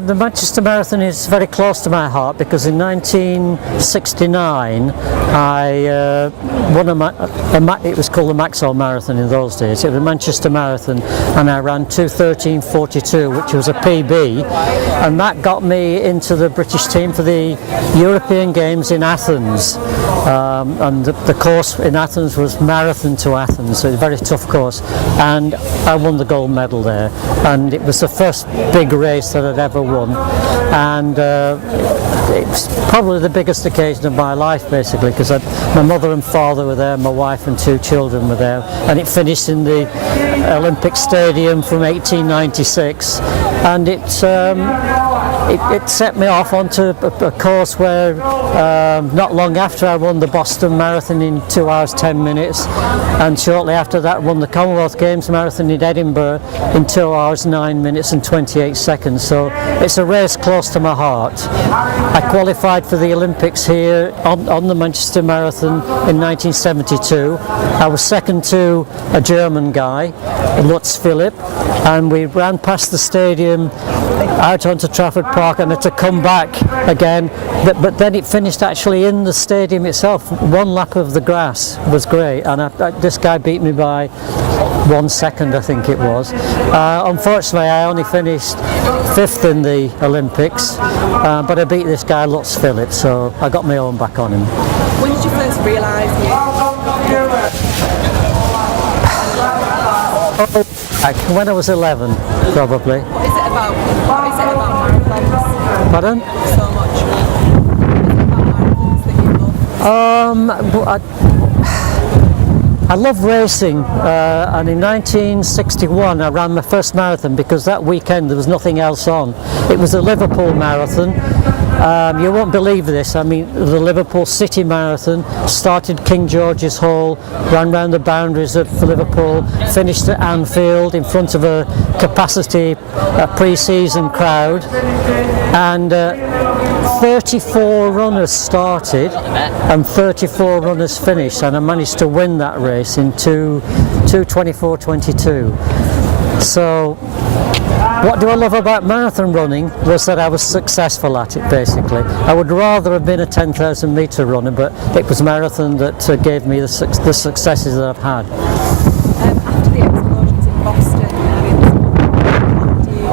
The Manchester Marathon is very close to my heart because in 1969 I won it was called the Maxwell Marathon in those days. It was a Manchester Marathon and I ran 2:13:42, which was a PB, and that got me into the British team for the European Games in Athens. And the course in Athens was Marathon to Athens, so it was a very tough course, and I won the gold medal there, and it was the first big race that I'd ever won, and it's probably the biggest occasion of my life basically, because my mother and father were there, my wife and 2 children were there, and it finished in the Olympic Stadium from 1896, and it set me off onto a course where not long after I won the Boston Marathon in 2 hours 10 minutes, and shortly after that won the Commonwealth Games Marathon in Edinburgh in 2 hours 9 minutes and 28 seconds. So it's a race close to my heart. I qualified for the Olympics here on the Manchester Marathon in 1972. I was second to a German guy, Lutz Philipp, and we ran past the stadium out onto Trafford Park and had to come back again, but then it finished actually in the stadium itself. 1 lap of the grass was great, and this guy beat me by 1 second, I think it was. Unfortunately I only finished 5th in the Olympics, but I beat this guy Lutz Philipp, so I got my own back on him. When did you first realise When I was 11, probably. What is it about marathons Pardon? so much? What is it about marathons that you love? I love racing, and in 1961 I ran my first marathon because that weekend there was nothing else on. It was the Liverpool Marathon. You won't believe this, I mean the Liverpool City Marathon started King George's Hall, ran round the boundaries of Liverpool, finished at Anfield in front of a capacity pre-season crowd, and 34 runners started and 34 runners finished, and I managed to win that race in 2:24:22. So what do I love about marathon running was that I was successful at it basically. I would rather have been a 10,000 metre runner, but it was marathon that gave me the successes that I've had. After the explosions in Boston, what do you feel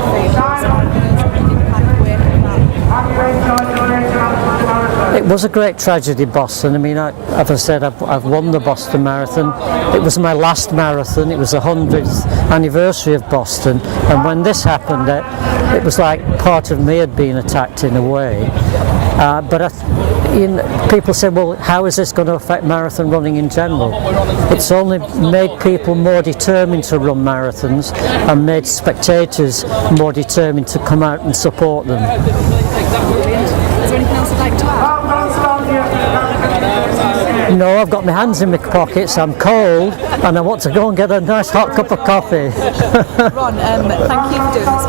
was It was a great tragedy, Boston. I mean, as I said, I've won the Boston Marathon. It was my last marathon. It was the 100th anniversary of Boston. And when this happened, it was like part of me had been attacked in a way. But people say, well, how is this going to affect marathon running in general? It's only made people more determined to run marathons and made spectators more determined to come out and support them. Is there anything else you'd like to add? No, I've got my hands in my pockets, I'm cold, and I want to go and get a nice hot cup of coffee. Ron, thank you for doing this,